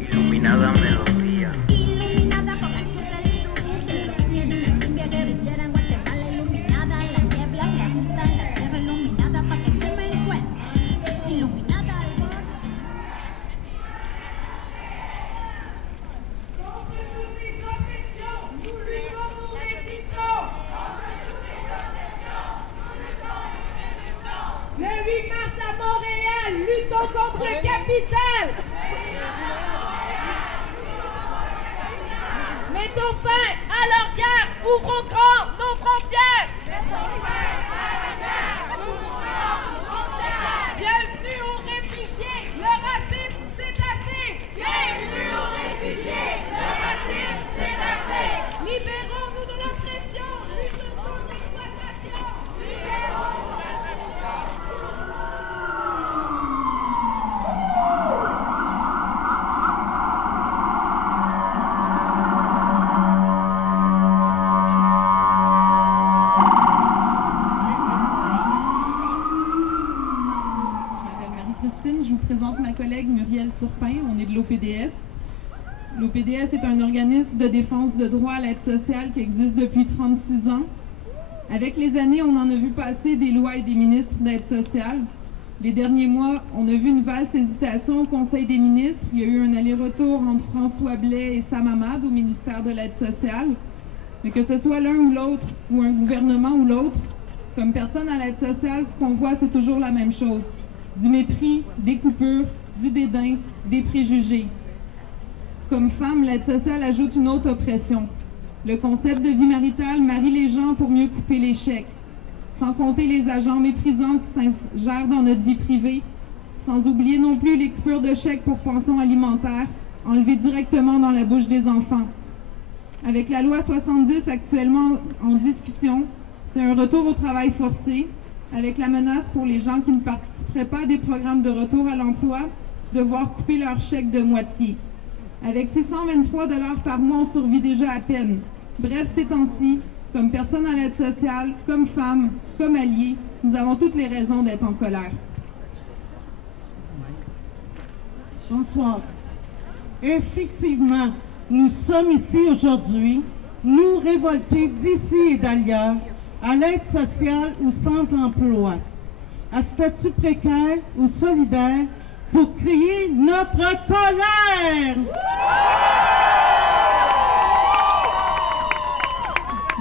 Iluminada melodía. Iluminada como el sur del sur. Cumbia guerrillera en Guatemala iluminada. La niebla, la ruta, la sierra iluminada para que tú me encuentres. Iluminada al borde. Le 8 mars à Montréal, luttons contre le capital. Mettons fin à leur guerre, ouvrons grand nos frontières. Mettons fin à la guerre, ouvrons grand nos frontières. Bienvenue aux réfugiés, le racisme c'est assez. Bienvenue aux réfugiés, le racisme c'est assez. Libérons-nous de l'oppression, luttons contre l'exploitation. Libérons-nous de l'oppression. Je vous présente ma collègue Muriel Turpin, on est de l'OPDS. L'OPDS est un organisme de défense de droits à l'aide sociale qui existe depuis 36 ans. Avec les années, on en a vu passer des lois et des ministres d'aide sociale. Les derniers mois, on a vu une valse hésitation au Conseil des ministres. Il y a eu un aller-retour entre François Blais et Sam Hamad au ministère de l'aide sociale. Mais que ce soit l'un ou l'autre, ou un gouvernement ou l'autre, comme personne à l'aide sociale, ce qu'on voit, c'est toujours la même chose. Du mépris, des coupures, du dédain, des préjugés. Comme femme, l'aide sociale ajoute une autre oppression. Le concept de vie maritale marie les gens pour mieux couper les chèques, sans compter les agents méprisants qui s'ingèrent dans notre vie privée, sans oublier non plus les coupures de chèques pour pension alimentaire, enlevées directement dans la bouche des enfants. Avec la loi 70 actuellement en discussion, c'est un retour au travail forcé, avec la menace pour les gens qui ne participeraient pas à des programmes de retour à l'emploi de voir couper leur chèque de moitié. Avec 623 $ par mois, on survit déjà à peine. Bref, ces temps-ci, comme personne à l'aide sociale, comme femme, comme alliés, nous avons toutes les raisons d'être en colère. Bonsoir. Effectivement, nous sommes ici aujourd'hui, nous révoltés d'ici et d'ailleurs, à l'aide sociale ou sans emploi, à statut précaire ou solidaire, pour crier notre colère.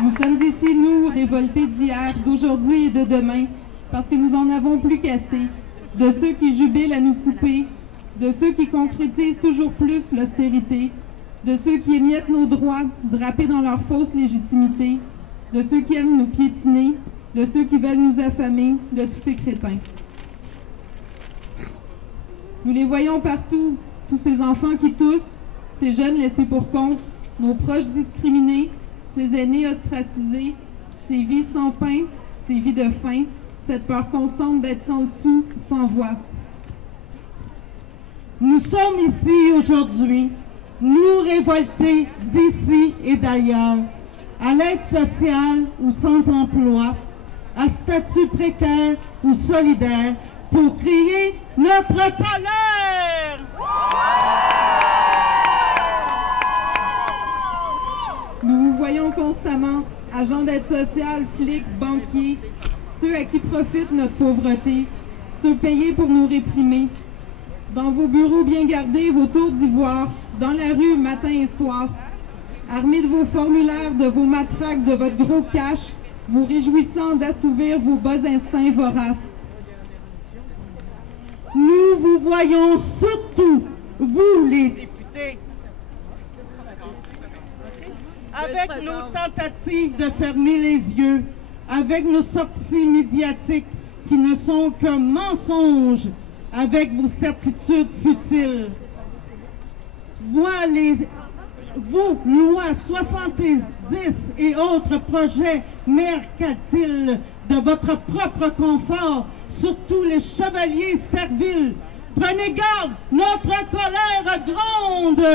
Nous sommes ici, nous, révoltés d'hier, d'aujourd'hui et de demain, parce que nous en avons plus qu'assez, de ceux qui jubilent à nous couper, de ceux qui concrétisent toujours plus l'austérité, de ceux qui émiettent nos droits, drapés dans leur fausse légitimité, de ceux qui aiment nous piétiner, de ceux qui veulent nous affamer, de tous ces crétins. Nous les voyons partout, tous ces enfants qui toussent, ces jeunes laissés pour compte, nos proches discriminés, ces aînés ostracisés, ces vies sans pain, ces vies de faim, cette peur constante d'être sans dessous, sans voix. Nous sommes ici aujourd'hui, nous révoltés d'ici et d'ailleurs, à l'aide sociale ou sans emploi, à statut précaire ou solidaire, pour crier notre colère. Nous vous voyons constamment, agents d'aide sociale, flics, banquiers, ceux à qui profite notre pauvreté, ceux payés pour nous réprimer. Dans vos bureaux bien gardés, vos tours d'ivoire, dans la rue matin et soir, armés de vos formulaires, de vos matraques, de votre gros cash, vous réjouissant d'assouvir vos bas instincts voraces. Nous vous voyons surtout, vous les députés, avec nos tentatives de fermer les yeux, avec nos sorties médiatiques qui ne sont qu'un mensonge, avec vos certitudes futiles. Vous, loi 70 et autres projets mercantiles de votre propre confort, surtout les chevaliers serviles. Prenez garde, notre colère gronde.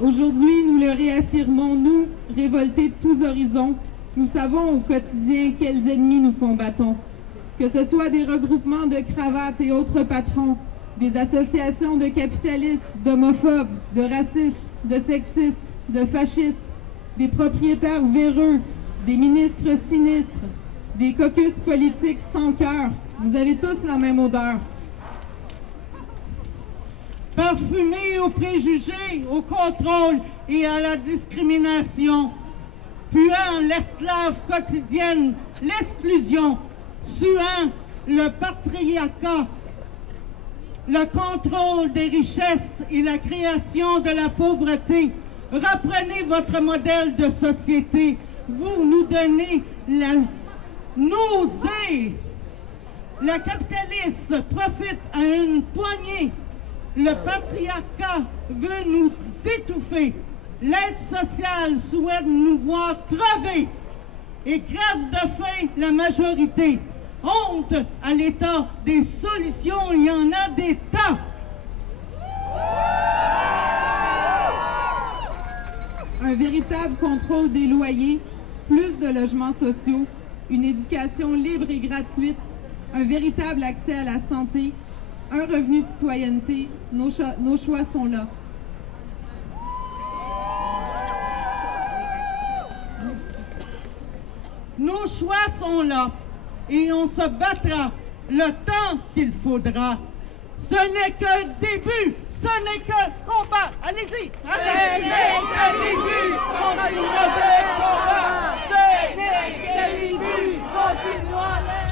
Aujourd'hui, nous le réaffirmons, nous, révoltés de tous horizons, nous savons au quotidien quels ennemis nous combattons. que ce soit des regroupements de cravates et autres patrons, des associations de capitalistes, d'homophobes, de racistes, de sexistes, de fascistes, des propriétaires véreux, des ministres sinistres, des caucus politiques sans cœur, vous avez tous la même odeur. Parfumés aux préjugés, au contrôle et à la discrimination, puant l'esclave quotidienne, l'exclusion, suant le patriarcat, le contrôle des richesses et la création de la pauvreté. Reprenez votre modèle de société. Vous nous donnez la nausée. Le capitalisme profite à une poignée. Le patriarcat veut nous étouffer. L'aide sociale souhaite nous voir crever. Et crève de faim la majorité. Honte à l'État. Des solutions, il y en a des tas. Un véritable contrôle des loyers, plus de logements sociaux, une éducation libre et gratuite, un véritable accès à la santé, un revenu de citoyenneté, nos choix sont là. Nos choix sont là et on se battra le temps qu'il faudra. Ce n'est que début, ce n'est que combat. Allez-y! Ce n'est que début, continuons le combat! Ce n'est que début, continuons le